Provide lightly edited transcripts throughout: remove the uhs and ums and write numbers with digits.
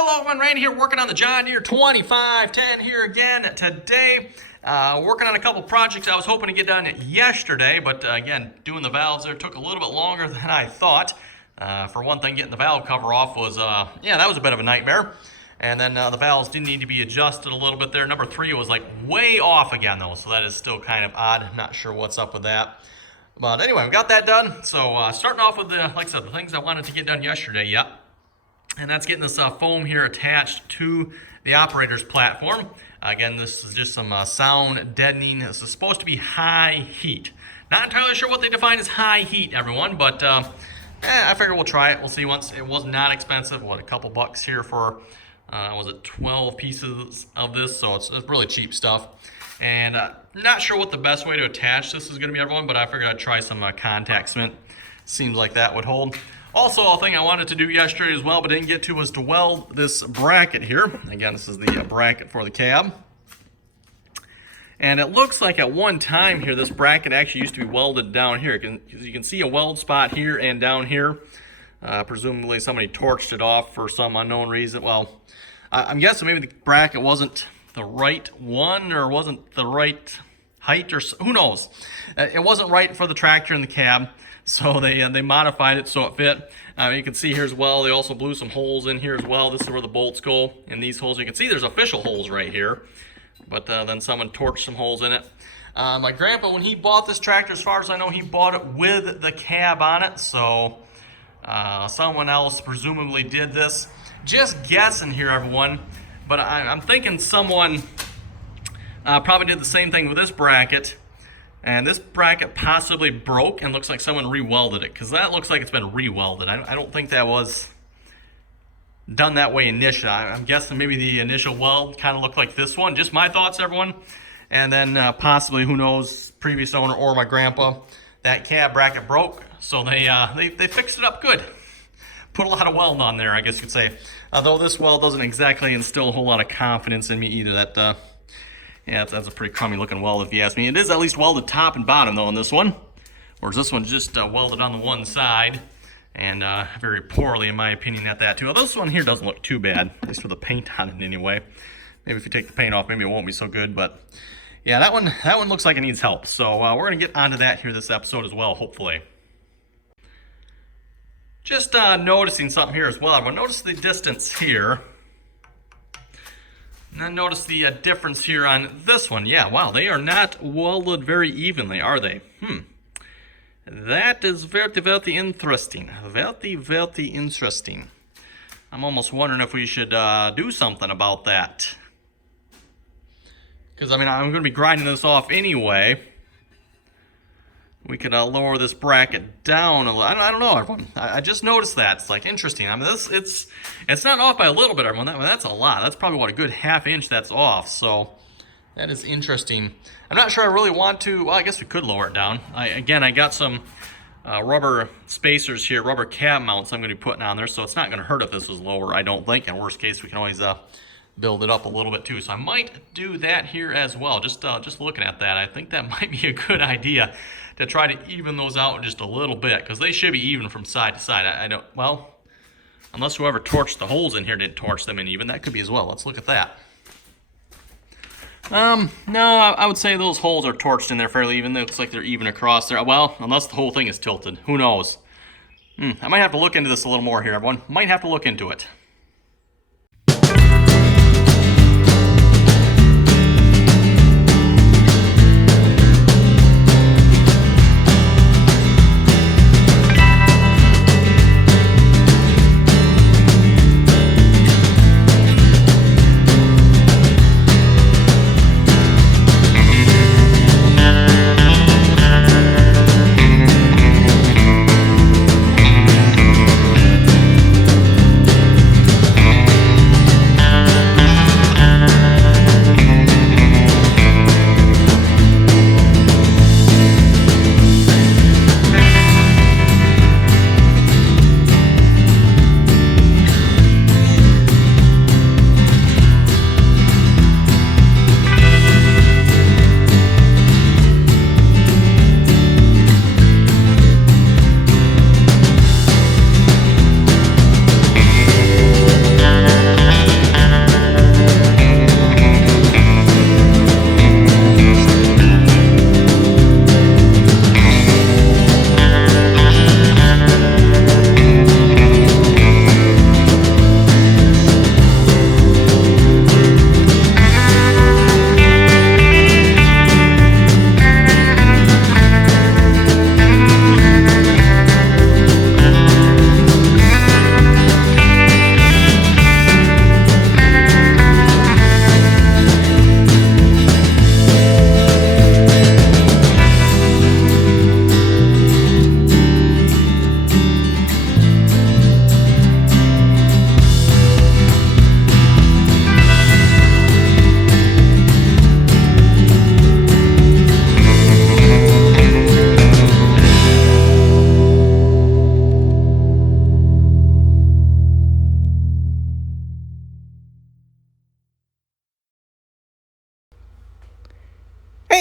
Hello everyone, Randy here working on the John Deere 2510 here again today. Working on a couple projects I was hoping to get done yesterday, but again, doing the valves there took a little bit longer than I thought. For one thing, getting the valve cover off was, that was a bit of a nightmare. And then the valves did need to be adjusted a little bit there. Number 3 was like way off again though, so that is still kind of odd. Not sure what's up with that. But anyway, we got that done. So starting off with like I said, the things I wanted to get done yesterday, yep. And that's getting this foam here attached to the operator's platform. Again, this is just some sound deadening. This is supposed to be high heat. Not entirely sure what they define as high heat, everyone, but I figure we'll try it. We'll see once. It was not expensive. What, a couple bucks here for, was it 12 pieces of this? So it's really cheap stuff. And not sure what the best way to attach this is going to be, everyone, but I figured I'd try some contact cement. Seems like that would hold. Also, a thing I wanted to do yesterday as well, but didn't get to, was to weld this bracket here. Again, this is the bracket for the cab. And it looks like at one time here, this bracket actually used to be welded down here. You can see a weld spot here and down here. Presumably somebody torched it off for some unknown reason. Well, I'm guessing maybe the bracket wasn't the right one or wasn't the right height, or who knows. It wasn't right for the tractor and the cab. So they modified it so it fit. You can see here as well, they also blew some holes in here as well. This is where the bolts go. In these holes, you can see there's official holes right here. But then someone torched some holes in it. My grandpa, when he bought this tractor, as far as I know, he bought it with the cab on it. So someone else presumably did this. Just guessing here, everyone. But I'm thinking someone probably did the same thing with this bracket. And this bracket possibly broke and looks like someone re-welded it, because that looks like it's been re-welded. I don't think that was done that way initially. I'm guessing maybe the initial weld kind of looked like this one. Just my thoughts, everyone. And then possibly, who knows, previous owner or my grandpa, that cab bracket broke. So they fixed it up good. Put a lot of weld on there, I guess you could say. Although this weld doesn't exactly instill a whole lot of confidence in me either. Yeah, that's a pretty crummy looking weld if you ask me. It is at least welded top and bottom though on this one. Whereas this one's just welded on the one side. And very poorly in my opinion at that too. Although this one here doesn't look too bad, at least with the paint on it anyway. Maybe if you take the paint off, maybe it won't be so good. But yeah, that one looks like it needs help. So we're going to get onto that here this episode as well, hopefully. Just noticing something here as well. I'm going to notice the distance here. And then notice the difference here on this one. Yeah, wow, they are not welded very evenly, are they? That is very interesting. Very interesting. I'm almost wondering if we should do something about that. Because, I mean, I'm going to be grinding this off anyway. We could lower this bracket down a little. I don't know, everyone. I just noticed that. It's like interesting. I mean, it's not off by a little bit, everyone. That's a lot. That's probably what, a good ½ inch that's off. So that is interesting. I'm not sure I really want to. Well, I guess we could lower it down. I got some rubber spacers here, rubber cab mounts I'm going to be putting on there. So it's not going to hurt if this was lower, I don't think. In worst case, we can always build it up a little bit too. So I might do that here as well. Just looking at that, I think that might be a good idea to try to even those out just a little bit, because they should be even from side to side. I don't, well, unless whoever torched the holes in here didn't torch them in even. That could be as well. Let's look at that. No, I would say those holes are torched in there fairly even. It looks like they're even across there. Well, unless the whole thing is tilted. Who knows? I might have to look into this a little more here, everyone. Might have to look into it.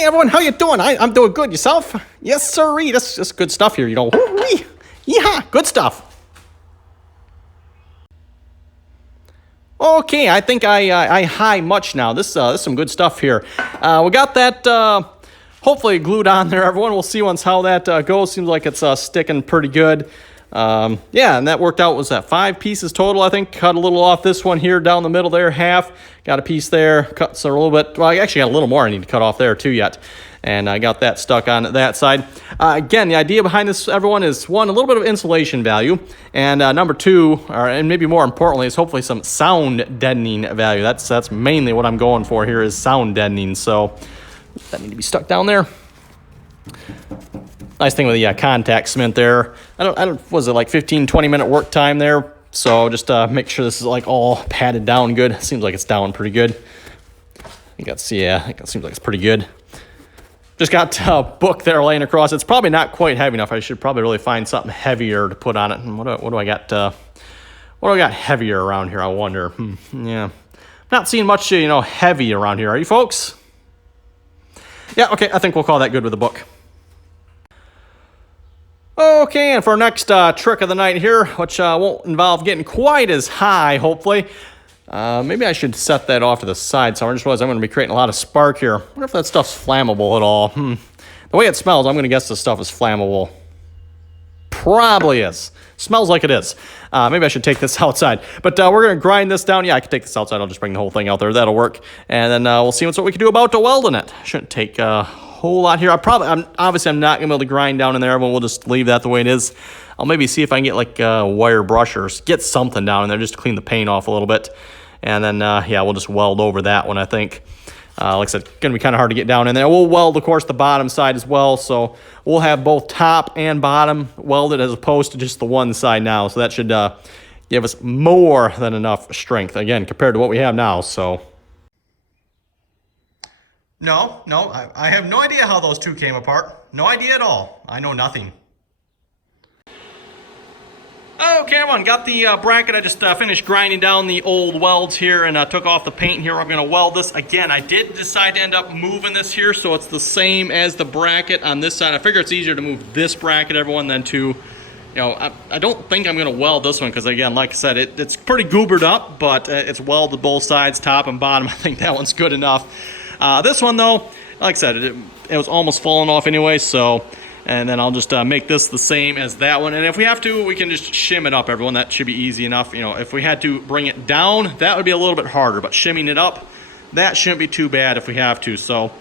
everyone, how you doing? I'm doing good. Yourself? Yes, sirree. That's good stuff here, you know. Woo-wee. Yeah, good stuff. Okay, I think I high much now. This is some good stuff here. We got that hopefully glued on there, everyone. We'll see once how that goes. Seems like it's sticking pretty good. Yeah, and that worked out. Was that 5 pieces total, I think? Cut a little off this one here down the middle there, half. Got a piece there, cut a little bit. Well, I actually got a little more I need to cut off there too yet. And I got that stuck on that side. Again, the idea behind this, everyone, is one, a little bit of insulation value. And number 2, and maybe more importantly, is hopefully some sound deadening value. That's mainly what I'm going for here is sound deadening. So that need to be stuck down there. Nice thing with the contact cement there. I don't, was it like 15-20 minute work time there? So just make sure this is like all padded down good. Seems like it's down pretty good. You got to see, yeah, I think it seems like it's pretty good. Just got a book there laying across. It's probably not quite heavy enough. I should probably really find something heavier to put on it. And what do I got? What do I got heavier around here? I wonder. Yeah, not seeing much, heavy around here. Are you folks? Yeah. Okay. I think we'll call that good with the book. Okay, and for our next trick of the night here, which won't involve getting quite as high, hopefully. Maybe I should set that off to the side somewhere. I just realized I'm going to be creating a lot of spark here. I wonder if that stuff's flammable at all. The way it smells, I'm going to guess the stuff is flammable. Probably is. Smells like it is. Maybe I should take this outside. But we're going to grind this down. Yeah, I can take this outside. I'll just bring the whole thing out there. That'll work. And then we'll see what we can do about welding it. Shouldn't take a whole lot here. Obviously, I'm not going to be able to grind down in there. But we'll just leave that the way it is. I'll maybe see if I can get like a wire brush or get something down in there just to clean the paint off a little bit. And then, yeah, we'll just weld over that one, I think. Like I said, going to be kind of hard to get down in there. We'll weld, of course, the bottom side as well. So we'll have both top and bottom welded as opposed to just the one side now. So that should give us more than enough strength, again, compared to what we have now. So no, I have no idea how those two came apart. No idea at all. I know nothing. Okay, everyone, got the bracket. I just finished grinding down the old welds here and took off the paint here. I'm going to weld this. Again, I did decide to end up moving this here, so it's the same as the bracket on this side. I figure it's easier to move this bracket, everyone, than to, I don't think I'm going to weld this one because, again, like I said, it's pretty goobered up, but it's welded both sides, top and bottom. I think that one's good enough. This one, though, like I said, it was almost falling off anyway, so... And then I'll just make this the same as that one. And if we have to, we can just shim it up, everyone. That should be easy enough. If we had to bring it down, that would be a little bit harder. But shimming it up, that shouldn't be too bad if we have to. So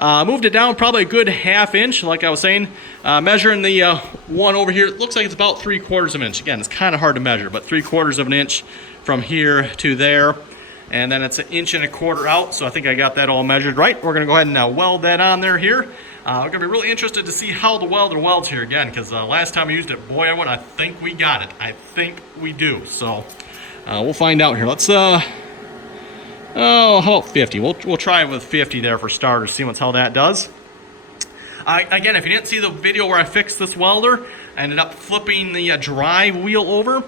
moved it down probably a good ½ inch, like I was saying. Measuring the one over here, it looks like it's about 3/4 of an inch. Again, it's kind of hard to measure, but 3/4 of an inch from here to there. And then it's 1.25 inches out, so I think I got that all measured right. We're going to go ahead and weld that on there here. We're going to be really interested to see how the welder welds here again, because last time I used it, boy, I think we got it. I think we do. So we'll find out here. Let's, how about 50? We'll try it with 50 there for starters, see how that does. Again, if you didn't see the video where I fixed this welder, I ended up flipping the drive wheel over.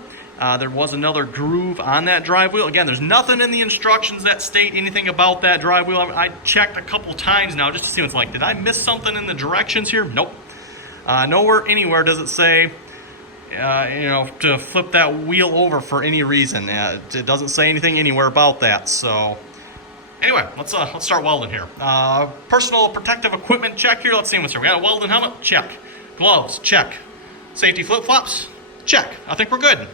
There was another groove on that drive wheel. Again, there's nothing in the instructions that state anything about that drive wheel. I checked a couple times now just to see what it's like. Did I miss something in the directions here? Nope. Nowhere, anywhere does it say, to flip that wheel over for any reason. It doesn't say anything anywhere about that. So, anyway, let's start welding here. Personal protective equipment check here. Let's see what's here. We got a welding helmet? Check. Gloves? Check. Safety flip-flops? Check. I think we're good.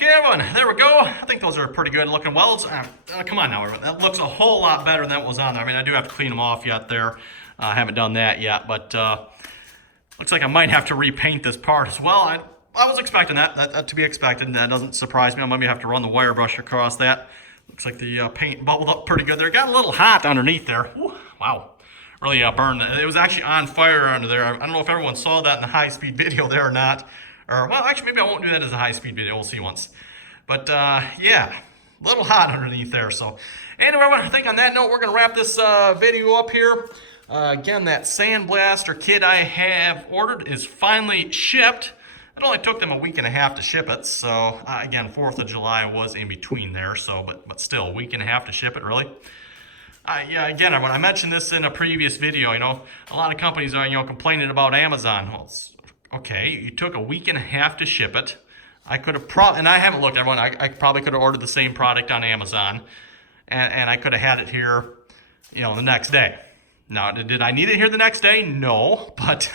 Okay, everyone, there we go. I think those are pretty good looking welds. Come on now, everyone. That looks a whole lot better than what was on there. I mean, I do have to clean them off yet there. I haven't done that yet, but looks like I might have to repaint this part as well. I was expecting that to be expected. That doesn't surprise me. I might have to run the wire brush across that. Looks like the paint bubbled up pretty good there. It got a little hot underneath there. Ooh, wow. Really burned. It was actually on fire under there. I don't know if everyone saw that in the high-speed video there or not. Or, well, actually, maybe I won't do that as a high-speed video. We'll see once. But, yeah, a little hot underneath there. So, anyway, I think on that note, we're going to wrap this video up here. Again, that sandblaster kit I have ordered is finally shipped. It only took them a week and a half to ship it. So, again, 4th of July was in between there. So, but still, a week and a half to ship it, really. Yeah, again, when I mentioned this in a previous video, a lot of companies are, complaining about Amazon. Well, okay, you took a week and a half to ship it. I could have and I haven't looked, everyone. I probably could have ordered the same product on Amazon, and I could have had it here, the next day. Now, did I need it here the next day? No, but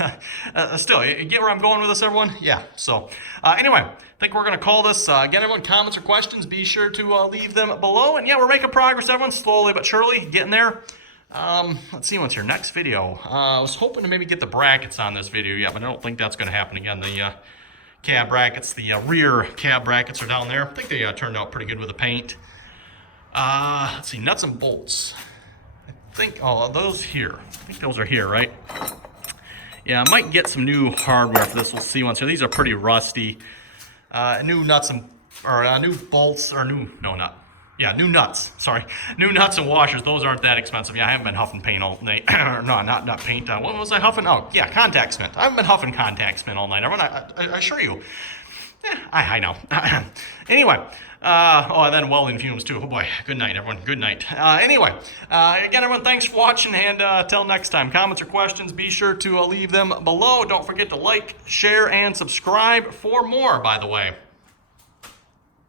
still, you get where I'm going with this, everyone? Yeah, so anyway, I think we're going to call this. Again, everyone, comments or questions, be sure to leave them below. And yeah, we're making progress, everyone, slowly but surely, getting there. Let's see what's your next video. I was hoping to maybe get the brackets on this video, yeah, but I don't think that's going to happen again. The cab brackets, the rear cab brackets are down there. I think they turned out pretty good with the paint. Let's see, nuts and bolts. I think, those here. I think those are here, right? Yeah, I might get some new hardware for this. We'll see once here. These are pretty rusty. New nuts or new bolts, or new nuts. Sorry, new nuts and washers. Those aren't that expensive. Yeah, I haven't been huffing paint all night. No, not paint. What was I huffing? Oh, yeah, contact cement. I haven't been huffing contact cement all night. Everyone, I assure you. I know. Anyway, and then welding fumes too. Oh boy, good night, everyone. Good night. Anyway, again, everyone, thanks for watching, and till next time, comments or questions, be sure to leave them below. Don't forget to like, share, and subscribe for more, by the way.